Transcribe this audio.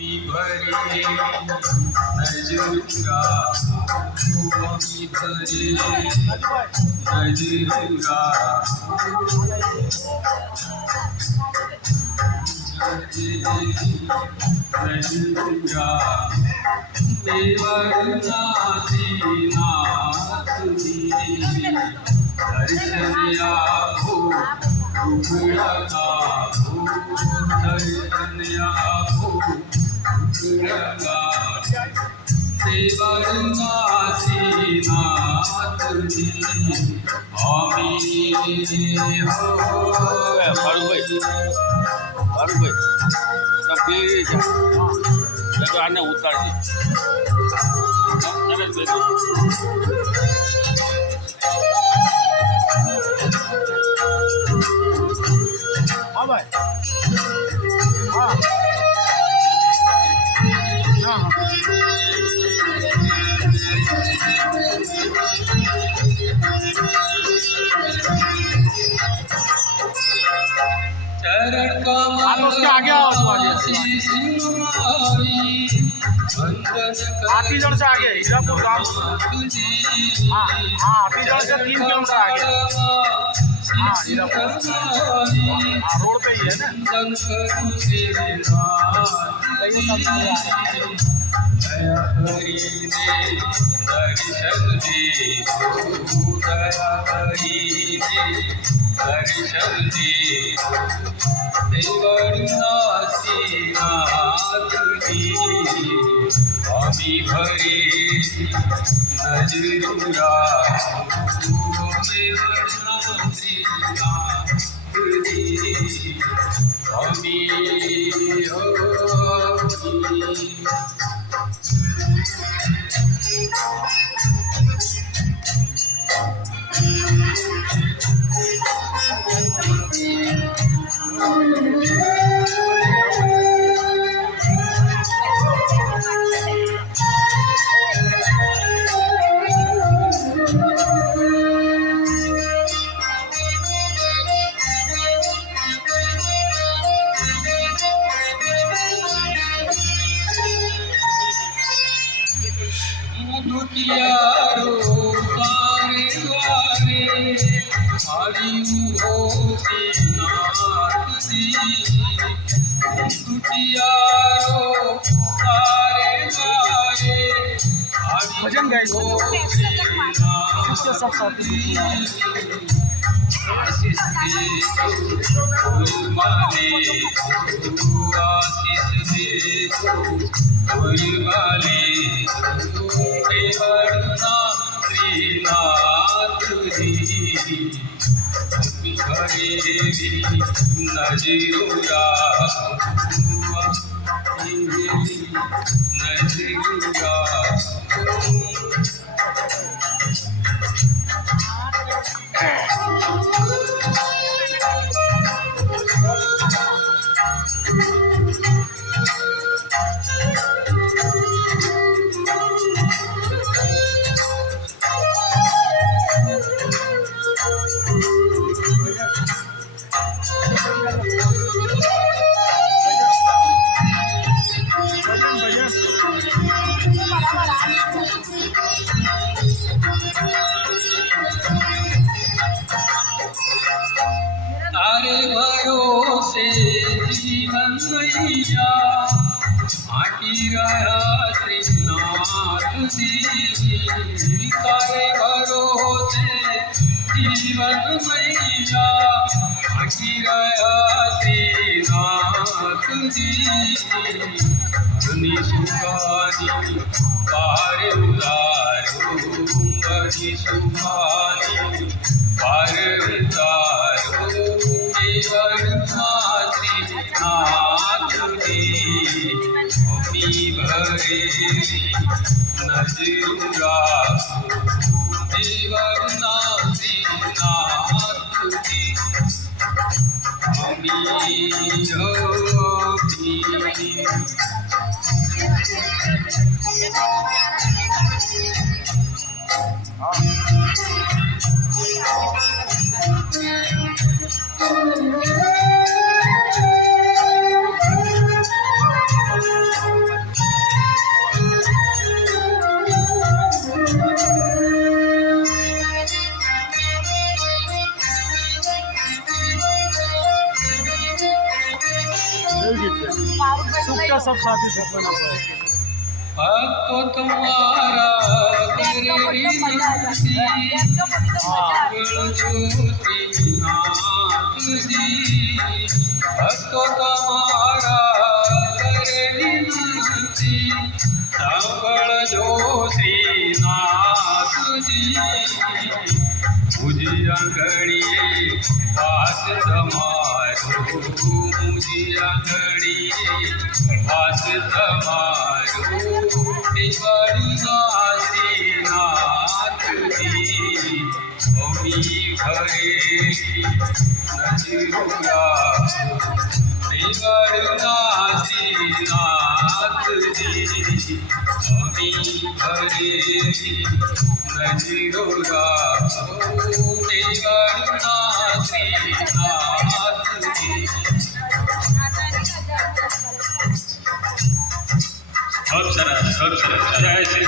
भरे नजरुंगा मी भरे नजरुंगा नजरुंगा देवनाथी नाथी दर्शन याहो उघडा दर्शन याहो देवनाथी नाथी आमी हो ભાઈ તમે આને ઉતારજે હા ભાઈ હા હા चरण आप उसके आगे आओ हाथीगढ़ से आगे हीरापुर गाँव हाँ हाँ हाथीगढ़ से 3 किलोमीटर आगे हाँ हीरापुर हाँ रोड पे ही है ना हरि ने दर्शन दे दया हरि ने दर्शन दे देवनाथी नाथी आमी भरे नजरुंगा देवनाथी नाथी आमी हो दुतियारो तारे द्वारे हरि होती नाथी दुतियारो तारे द्वारे भजन गाए शिष्य सब साथी आशीष दे माने आशीष दे कोई वाले देवनाथी नाथी भरे नजरुंगा नजरुंगा तारे भरोसे जीवन मैया आटी रहा त्रिनाथी तारे भरोसे जीवन मैया आटी रहा त्रिनाथी अपनी सुखानी पार उतारो बड़ी सुखानी पार उतारो देवनाथी नाथी आमी भरे नजरुंगा देवनाथी नाथी आमी होती सुख सब साथी सपना पर ભક્તો તમારા કરે વિનંતી શ્રીનાથજી ભક્તો તમારા કરે વિનંતી સાંભળજો શ્રીનાથજી મુજી આંગણીએ વાસ તમારો મુજી આંગણીએ વાસ તમારો દેવળના શ્રીનાથજી ભૂમિ ભરેલી નજરો રાખો દેવળના શ્રીનાથજી ભૂમિ ભરેલી નજરો રાખો દેવળના શ્રીનાથજી ખૂબ સરસ જય શ્રી